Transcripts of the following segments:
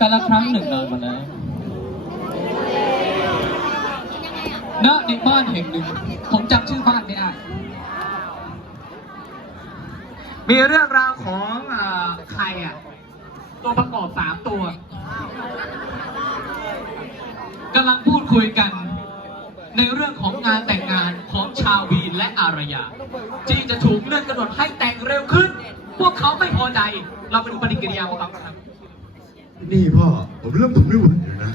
กาละครั้งหนึ่งนานมาแล้วณในบ้านแห่งหนึ่ง ผมจำชื่อบ้านไม่ได้ มีเรื่องราวของอ่าใครอะ ตัวประกอบสามตัวกำลังพูดคุยกัน ในเรื่องของงานแต่งงานของชาววีนและอารยา ที่จะถูกเลื่อนกำหนดให้แต่งเร็วขึ้น พวกเขาไม่พอใจ เราไปดูปฏิกิริยาของเขาครับ นี่พ่อ ผมเริ่มทนไม่ไหวแล้วนะ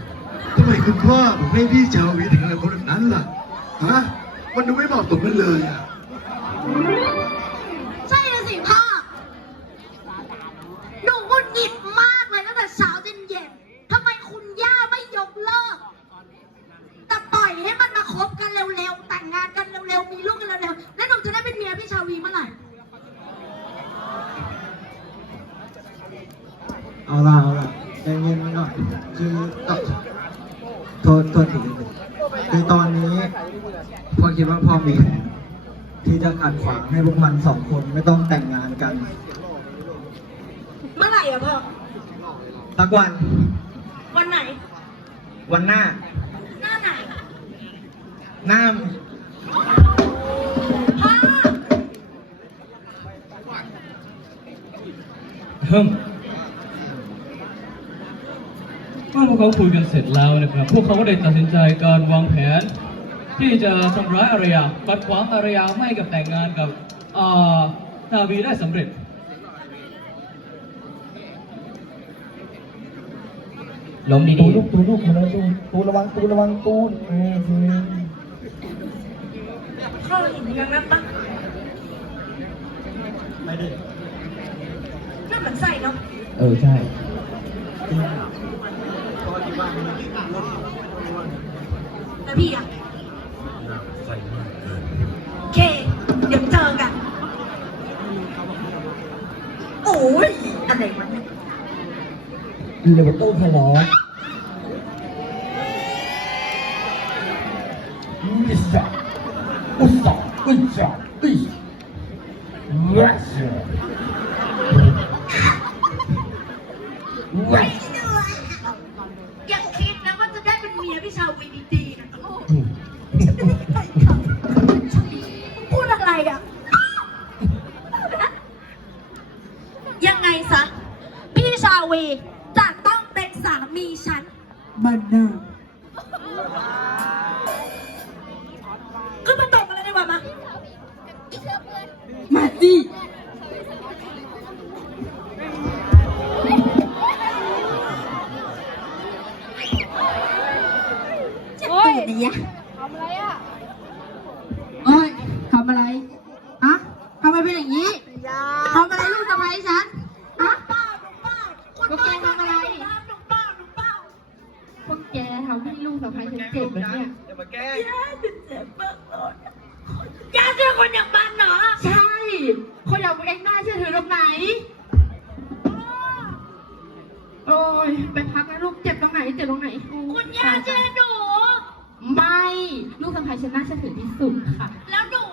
ทำไมคุณพ่อผมให้พี่ชาววิทย์แต่งงานคนนั้นล่ะ ฮะ มันดูไม่เหมาะสมกันเลยอะ ใช่เลยสิพ่อ หนูหงุดหงิดมากเลยตั้งแต่เช้าจนเย็นทำไมคุณย่าไม่ยกเลิก แต่ปล่อยให้มันมาคบกันเร็วๆ แต่งงานกันเร็วๆ มีลูกกันเร็วๆ แล้วหนูจะได้เป็นเมียพี่ชาวีเมื่อไหร่ เอาละเอาละใจเย็นหน่อยคือต้องโทษโทษทีคือตอนนี้พ่อคิดว่าพ่อมีแผน ที่จะขัดขวางให้พวกมันสองคนไม่ต้องแต่งงานกัน เมื่อไหร่อะพ่อ สักวันวันไหน วันหน้า หน้าไหน หน้า พ่อ เฮิมเมื่อพวกเขาคุยกันเสร็จแล้วนะครับ พวกเขาก็ได้ตัดสินใจการวางแผน ที่จะทำร้ายอารยากัดขวางอารยาไม่ให้กับแต่งงานกับอ่านาวีได้สำเร็จ ล้มดีตูลูกตูลูกคนละตูตูระวังตูระวังตูเออคือพ่อเห็นอย่างนั้นปะไม่ได้น่าเหมือนใส่เนาะเออ ใช่ แล้วพี่อะ เร็วตู้ทะเลาะอิสระอุสระอุสระอิสระเว เป็นอย่างนี้ทำอะไรลูกสะใภ้ฉันฮะป้าหนูป้าคุณพวกแกทำอะไรหนูป้าหนูป้าพวกแกทำให้ลูกสะใภ้ฉันเจ็บเลยเนี่ยย่าจะเจ็บมากเลยย่าเจอคนอย่างมันเหรอ ใช่ คนอย่างมึงเองน่าเชื่อถือตรงไหน โอ้ยไปพักนะลูกเจ็บตรงไหนเจ็บตรงไหนคุณย่าเจอหนู ไม่ ลูกสะใภ้ฉันน่าเชื่อถือที่สุดค่ะ แล้วหนู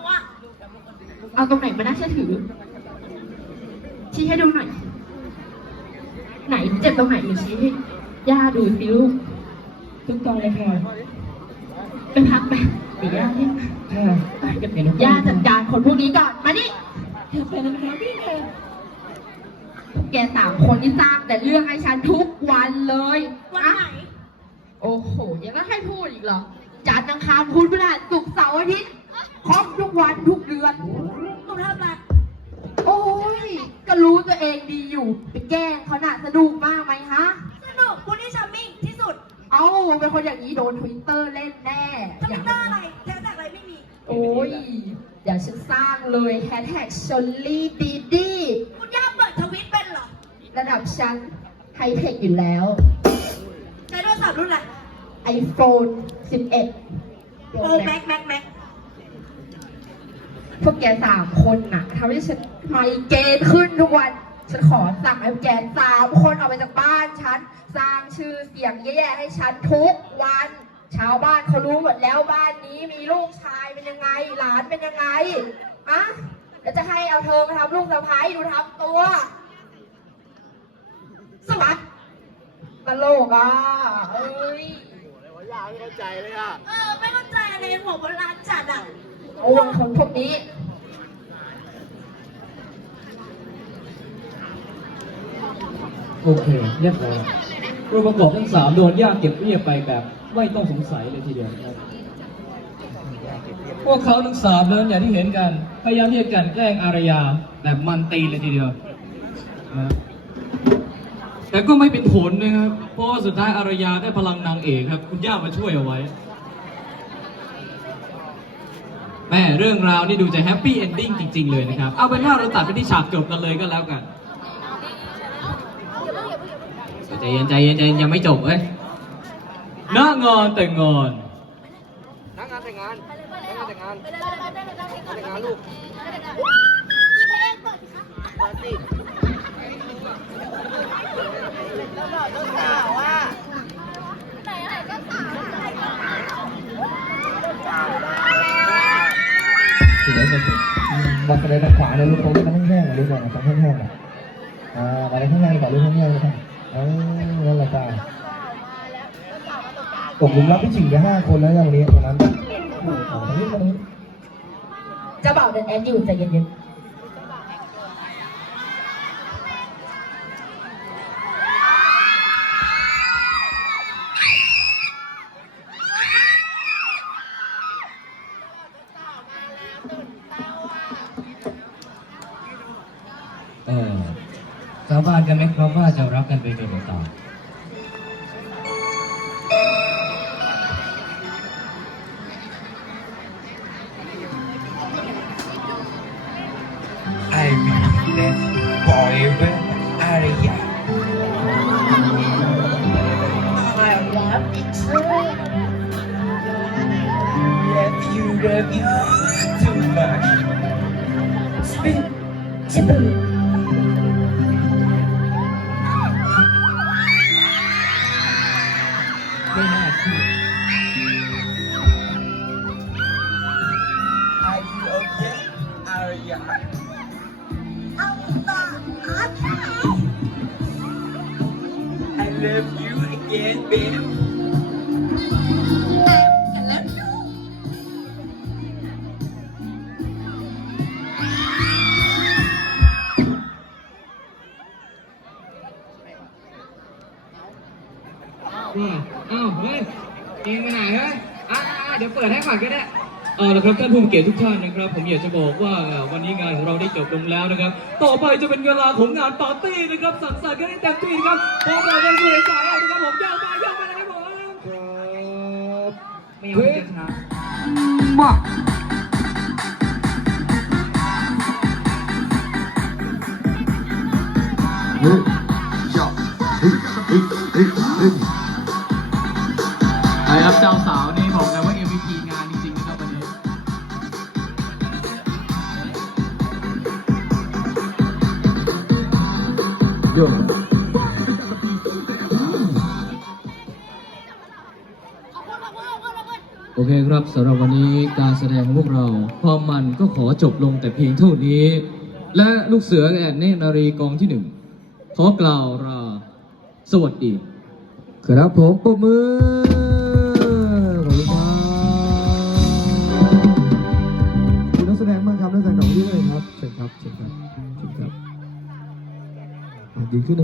อะ เอาตรงไหนมาน่าเชื่อถือ ชี้ให้ดูหน่อย ไหนเจ็บตรงไหนหนูชี้ให้ย่าดูสิลูกทุกตอนเลยค่ะไปพักไปเดี๋ยวย่าให้เดี๋ยวย่าจัดการคนพวกนี้ก่อน มานี่เธอเป็นอะไรพี่เธอพวกแกสามคนที่สร้างแต่เรื่องให้ฉันทุกวันเลยวันอะไหน โอ้โห ยังไม่ให้พูดอีกเหรอจันทร์อังคารพุธพฤหัสศุกร์เสาร์อาทิตย์ ครบทุกวันทุกเดือนหนูทำอะไรโอ้ยก็รู้ตัวเองดีอยู่ ไปแกล้งเขาน่ะสนุกมากไหมฮะ สนุกคุณที่ชัมมิ่งที่สุดเอ้าเป็นคนอย่างนี้โดนทวิตเตอร์เล่นแน่ทวิตเตอร์อะไรแฮชแท็กอะไรไม่มี โอ้ยเดี๋ยวฉันสร้างเลยแฮชแท็กชลลี่ดีดีคุณย่าเปิดทวิตเป็นเหรอ ระดับฉันไฮเทคอยู่แล้วใช้โทรศัพท์รุ่นอะไร iPhone 11โอ้แม็กแม็กแม็ก พวกแกสามคนน่ะทำให้ฉันไมเกรนขึ้นทุกวัน ฉันขอสั่งให้พวกแกสามคนออกไปจากบ้านฉัน สร้างชื่อเสียงแย่ๆให้ฉันทุกวัน ชาวบ้านเขารู้หมดแล้วบ้านนี้มีลูกชายเป็นยังไง หลานเป็นยังไงอะแล้วจะให้เอาเธอมาทำลูกสะพ้ายดูทำตัว สวัสดลกอะเอ้ยเออ ไม่เข้าใจอะไรหัวโบราณจัดอะ โอ้ยคนพวกนี้โอเคเรียบร้อยรูปประกอบทั้งสามโดนญาเก็บเรียบไปแบบไม่ต้องสงสัยเลยทีเดียวนะครับพวกเขาทั้งสามนั้นอย่างที่เห็นกัน พยายามที่จะกลันแกล้งอารยาแบบมันตีเลยทีเดียวนะแต่ก็ไม่เป็นผลนะครับเพราะว่าสุดท้ายอารยาได้พลังนางเอกครับ คุณย่ามาช่วยเอาไว้ แม่เรื่องราวนี่ดูจะแฮปปี้เอนดิ้งจริง ๆ เลยนะครับ เอาเป็นว่าเราตัดไปที่ฉากจบกันเลยก็แล้วกันใจเย็นใจเย็นใจเย็นยังไม่จบเอ้ยหน้างอนแต่งงานอีเพลงเปิด แสดงทาเลยลูกโป่งมันแห้งๆลูกโป่งมันแห้งๆอะอ่ามาได้ข้างในก่อนลูกแห้งๆเลยค่ะเออนั่นแหละจ้าตกหลุมรักพี่ฉิงไปห้าคนแล้วอย่างนี้ตรงนั้นโอ้โหตรงนี้ตรงนี้ เจะบ่าวเดินแอนอยู่ใจเย็นๆ สาบานกันไหมครับว่าจะรักกันไปจนกว่าตาย I will live forever Arya I love you love you too น่าเชื่อ I love you Arya เอาต่ออาแค่ I love you again babe ปิดให้ก่อนก็ได้ เอาละครับท่านผู้มีเกียรติทุกท่านนะครับ ผมอยากจะบอกว่าวันนี้งานของเราได้จบลงแล้วนะครับ ต่อไปจะเป็นเวลาของงานปาร์ตี้นะครับสังสรรค์กันให้เต็มที่นะครับพร้อมเราจะสวยสายเอานะครับผมยาวมายาวมาเลยครับผมไม่ยอมจะช้าบ้าเฮ้ยยอเฮ้ยเฮ้ยเฮ้ย โยมโอเคครับสำหรับวันนี้การแสดงของพวกเราความมันก็ขอจบลงแต่เพียงเท่านี้ และลูกเสือแอนเนตรนารีกองที่หนึ่งขอกล่าวลาสวัสดี ครับผมปรบมือขอบคุณครับคุณนักแสดงมากครับนักแสดงของที่เลยครับเชิญครับเชิญครับเชิญครับ อ่